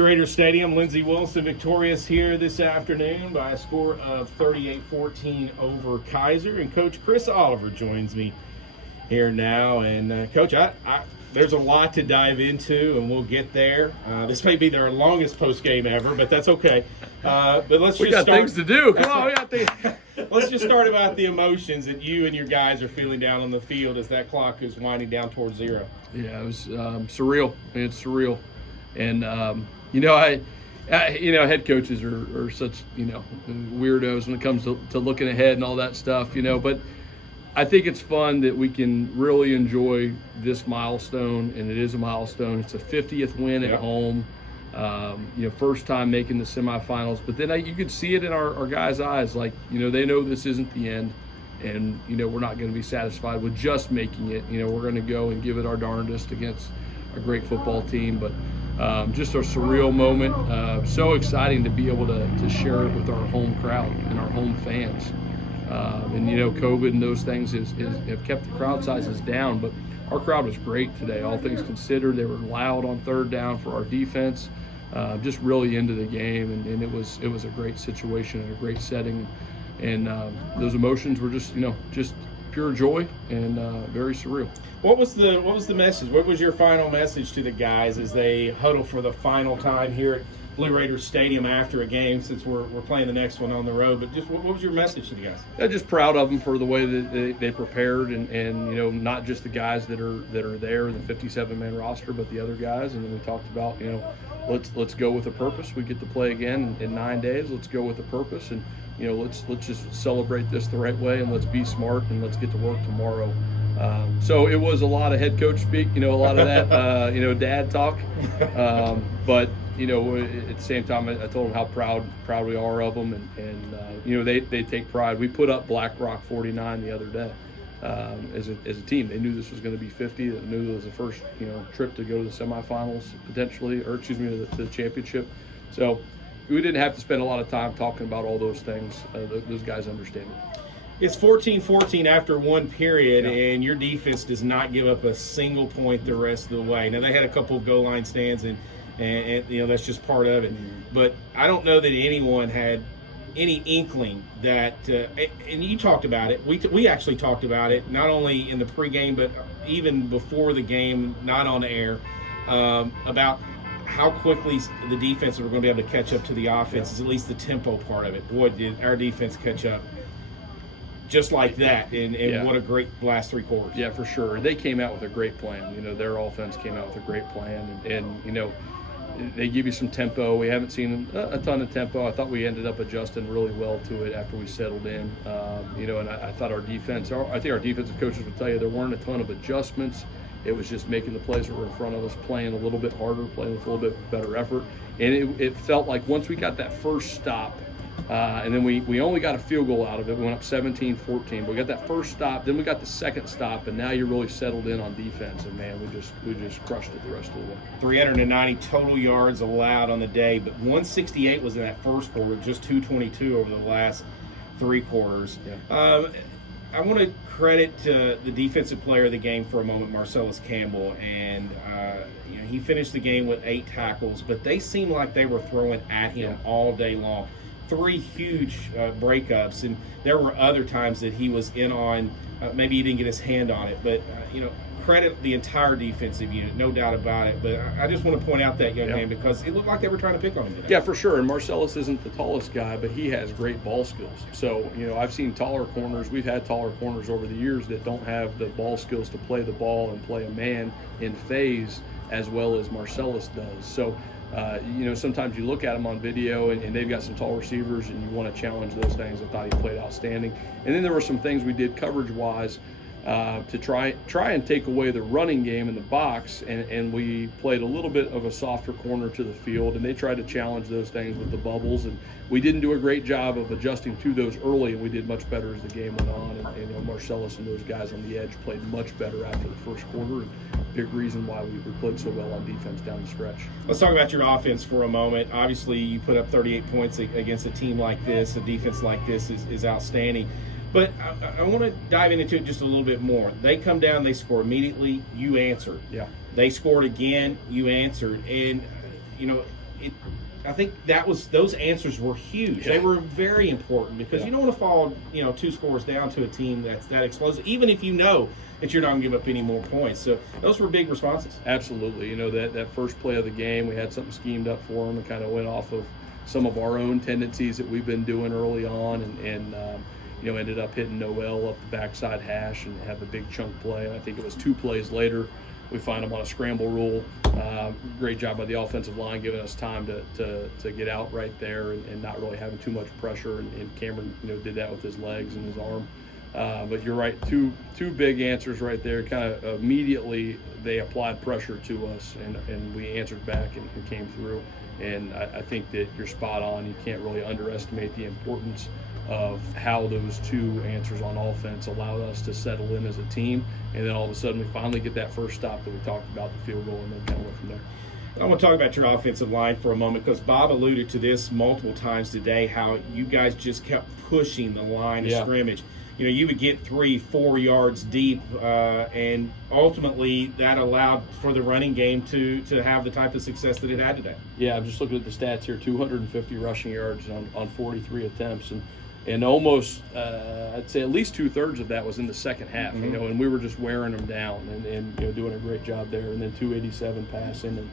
Raider Stadium, Lindsey Wilson victorious here this afternoon by a score of 38-14 over Kaiser. And Coach Chris Oliver joins me here now. And Coach, there's a lot to dive into, and we'll get there. This may be their longest post game ever, but that's okay. But we got things to do. Come on, we got things. Let's just start about the emotions that you and your guys are feeling down on the field as that clock is winding down towards zero. Yeah, it was surreal. It's surreal, and head coaches are such weirdos when it comes to looking ahead and all that stuff. But I think it's fun that we can really enjoy this milestone, and it is a milestone. It's a 50th win at home. First time making the semifinals, but then you could see it in our guys' eyes. Like, they know this isn't the end, and, we're not going to be satisfied with just making it. We're going to go and give it our darndest against a great football team. But just a surreal moment. So exciting to be able to share it with our home crowd and our home fans. COVID and those things have kept the crowd sizes down, but our crowd was great today, all things considered. They were loud on third down for our defense, just really into the game, and it was a great situation and a great setting, and those emotions were just pure joy and very surreal. What was the message? What was your final message to the guys as they huddle for the final time here at Blue Raider Stadium after a game, since we're playing the next one on the road? But just what was your message to the guys? I'm just proud of them for the way that they prepared, and not just the guys that are there in the 57-man roster, but the other guys. And then we talked about let's go with a purpose. We get to play again in 9 days. Let's go with a purpose, and let's just celebrate this the right way, and let's be smart, and let's get to work tomorrow. So it was a lot of head coach speak, a lot of that, dad talk. But at the same time, I told them how proud we are of them, and they take pride. We put up Black Rock 49 the other day as a team. They knew this was going to be 50. They knew it was the first trip to go to the semifinals potentially, or to the championship. So we didn't have to spend a lot of time talking about all those things. Those guys understand it. It's 14-14 after one period, and your defense does not give up a single point the rest of the way. Now, they had a couple of goal line stands, and that's just part of it. But I don't know that anyone had any inkling that and you talked about it. We actually talked about it, not only in the pregame, but even before the game, not on air, about how quickly the defense were going to be able to catch up to the offense, is at least the tempo part of it. Boy, did our defense catch up just like that, and what a great last three quarters. Yeah, for sure. They came out with a great plan. Their offense came out with a great plan, and they give you some tempo. We haven't seen a ton of tempo. I thought we ended up adjusting really well to it after we settled in. And I thought I think our defensive coaches would tell you there weren't a ton of adjustments. It was just making the plays that were in front of us, playing a little bit harder, playing with a little bit better effort. And it felt like once we got that first stop, and then we only got a field goal out of it. We went up 17-14. But we got that first stop, then we got the second stop, and now you're really settled in on defense. And man, we just crushed it the rest of the way. 390 total yards allowed on the day, but 168 was in that first quarter, just 222 over the last three quarters. Yeah. I want to credit the defensive player of the game for a moment, Marcellus Campbell, and he finished the game with 8 tackles, but they seemed like they were throwing at him all day long. 3 huge breakups, and there were other times that he was in on, maybe he didn't get his hand on it, but credit the entire defensive unit, no doubt about it. But I just want to point out that young man, because it looked like they were trying to pick on him today. Yeah, for sure. And Marcellus isn't the tallest guy, but he has great ball skills. So I've seen taller corners. We've had taller corners over the years that don't have the ball skills to play the ball and play a man in phase as well as Marcellus does. So sometimes you look at them on video and they've got some tall receivers and you want to challenge those things. I thought he played outstanding. And then there were some things we did coverage-wise to try and take away the running game in the box, and we played a little bit of a softer corner to the field, and they tried to challenge those things with the bubbles, and we didn't do a great job of adjusting to those early, and we did much better as the game went on, and Marcellus and those guys on the edge played much better after the first quarter, and big reason why we played so well on defense down the stretch. Let's talk about your offense for a moment. Obviously, you put up 38 points against a team like this. A defense like this is outstanding. But I want to dive into it just a little bit more. They come down, they score immediately, you answered. Yeah. They scored again, you answered. And, I think those answers were huge. Yeah. They were very important because you don't want to fall 2 scores down to a team that's that explosive, even if you know that you're not going to give up any more points. So those were big responses. Absolutely. That first play of the game, we had something schemed up for them and kind of went off of some of our own tendencies that we've been doing early on, and ended up hitting Noel up the backside hash and had the big chunk play. And I think it was 2 plays later, we find them on a scramble rule. Great job by the offensive line giving us time to get out right there and not really having too much pressure. And Cameron, did that with his legs and his arm. But you're right, two big answers right there. Kind of immediately they applied pressure to us, and we answered back and came through. And I think that you're spot on. You can't really underestimate the importance of how those 2 answers on offense allowed us to settle in as a team. And then all of a sudden we finally get that first stop that we talked about, the field goal, and then kind of went from there. I want to talk about your offensive line for a moment because Bob alluded to this multiple times today, how you guys just kept pushing the line of scrimmage. You would get 3-4 yards deep, and ultimately that allowed for the running game to have the type of success that it had today. Yeah, I'm just looking at the stats here, 250 rushing yards on 43 attempts, and almost, I'd say at least 2/3 of that was in the second half, and we were just wearing them down and doing a great job there, and then 287 passing. And,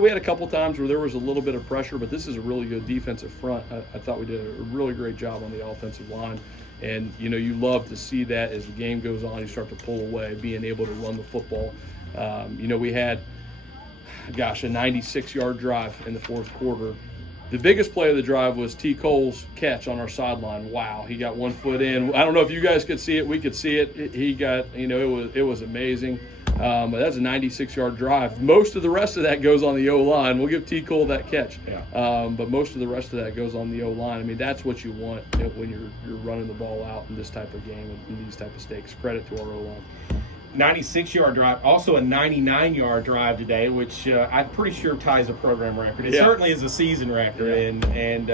we had a couple times where there was a little bit of pressure, but this is a really good defensive front. I thought we did a really great job on the offensive line. And, you love to see that as the game goes on, you start to pull away, being able to run the football. We had, a 96-yard drive in the fourth quarter. The biggest play of the drive was T. Cole's catch on our sideline. Wow, he got 1 foot in. I don't know if you guys could see it. We could see it. He got, it was amazing. But that's a 96-yard drive. Most of the rest of that goes on the O-line. We'll give T. Cole that catch. Yeah. But most of the rest of that goes on the O-line. I mean, that's what you want when you're running the ball out in this type of game and these type of stakes. Credit to our O-line. 96-yard drive, also a 99-yard drive today, which I'm pretty sure ties a program record. It certainly is a season record, and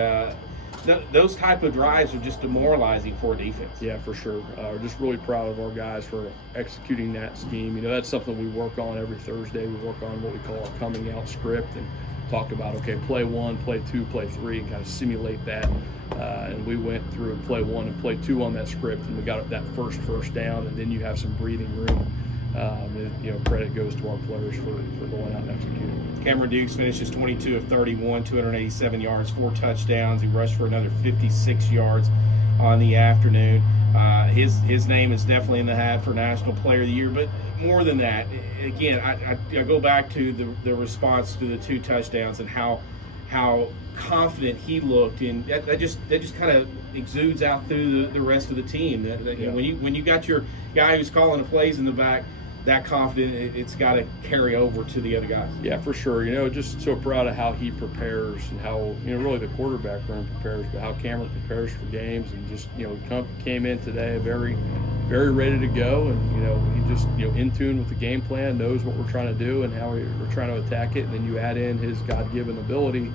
those type of drives are just demoralizing for defense. Yeah, for sure. We're just really proud of our guys for executing that scheme. That's something we work on every Thursday. We work on what we call our coming out script and talk about, okay, play 1, play 2, play 3, and kind of simulate that. And we went through play 1 and play 2 on that script, and we got that first down, and then you have some breathing room. Credit goes to our players for going out and executing. Cameron Dukes finishes 22 of 31, 287 yards, 4 touchdowns. He rushed for another 56 yards on the afternoon. His name is definitely in the hat for National Player of the Year, but more than that, again, I go back to the response to the 2 touchdowns and how confident he looked, and that just kind of exudes out through the rest of the team. When you got your guy who's calling the plays in the back that confident, it's got to carry over to the other guys. Yeah, for sure. Just so proud of how he prepares and how really the quarterback room prepares, but how Cameron prepares for games, and just came in today very, very ready to go, and he just in tune with the game plan, knows what we're trying to do and how we're trying to attack it, and then you add in his God-given ability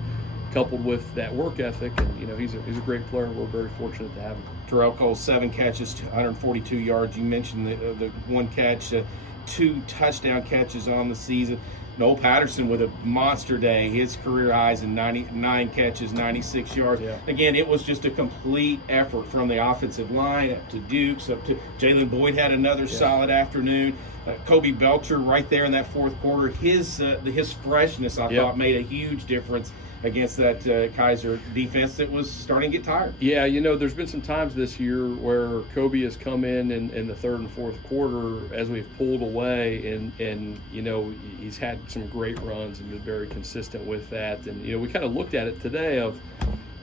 coupled with that work ethic, and he's a great player. We're very fortunate to have him. Terrell Cole, 7 catches, 142 yards. You mentioned the 1 catch, 2 touchdown catches on the season. Noel Patterson with a monster day, his career highs in 99 catches, 96 yards. Yeah. Again, it was just a complete effort from the offensive line up to Dukes, up to Jalen Boyd had another solid afternoon. Kobe Belcher right there in that fourth quarter. His freshness, I thought, made a huge difference against that Kaiser defense that was starting to get tired. Yeah, there's been some times this year where Kobe has come in the third and fourth quarter as we've pulled away, and he's had some great runs and been very consistent with that. And we kind of looked at it today of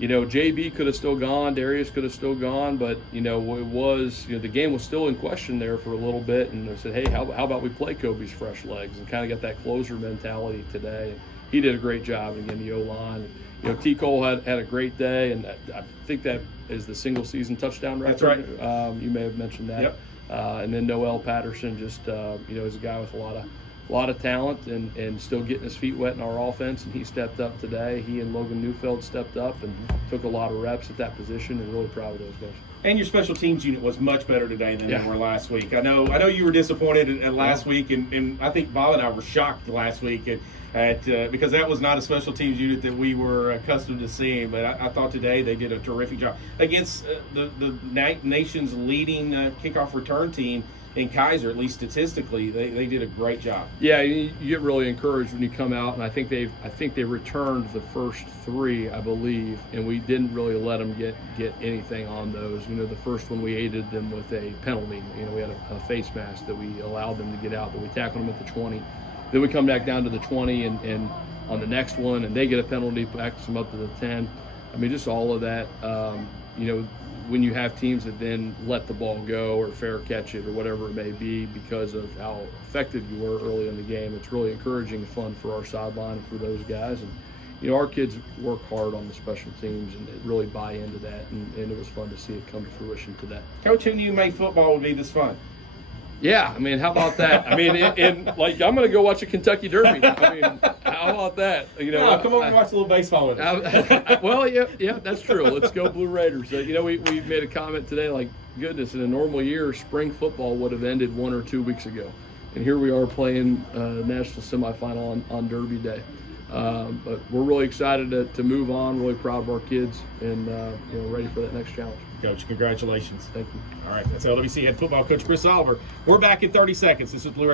JB could have still gone, Darius could have still gone, but it was the game was still in question there for a little bit, and they said, hey, how about we play Kobe's fresh legs, and kind of got that closer mentality today. He did a great job, again, the O-line. T. Cole had a great day, and I think that is the single season touchdown record. That's right. You may have mentioned that. Yep. And then Noel Patterson just is a guy with a lot of talent and still getting his feet wet in our offense, and he stepped up today. He and Logan Neufeld stepped up and took a lot of reps at that position, and really proud of those guys. And your special teams unit was much better today than they were last week. I know you were disappointed at last week, and I think Bob and I were shocked last week because that was not a special teams unit that we were accustomed to seeing. But I thought today they did a terrific job against the nation's leading kickoff return team in Kaiser. At least statistically, they did a great job. Yeah, you get really encouraged when you come out, and I think they returned the first 3, I believe, and we didn't really let them get anything on those. You know, the first one we aided them with a penalty. You know, we had a face mask that we allowed them to get out, but we tackled them at the 20. Then we come back down to the 20, and on the next one, and they get a penalty, backs them up to the 10. I mean, just all of that. You know, when you have teams that then let the ball go or fair catch it or whatever it may be because of how effective you were early in the game, it's really encouraging and fun for our sideline and for those guys. And, you know, our kids work hard on the special teams and really buy into that, and it was fun to see it come to fruition today. Coach, who knew made football would be this fun? Yeah, I mean, how about that? I mean, like, I'm going to go watch a Kentucky Derby. I mean, how about that? You know, come over and watch a little baseball with us. Well, yeah, that's true. Let's go Blue Raiders. You know, we made a comment today, like, goodness, in a normal year, spring football would have ended 1 or 2 weeks ago. And here we are playing national semifinal on Derby Day. But we're really excited to move on, really proud of our kids, and you know, ready for that next challenge. Coach, congratulations. Thank you. All right, that's LWC head football coach Chris Oliver. We're back in 30 seconds. This is Blue Raiders.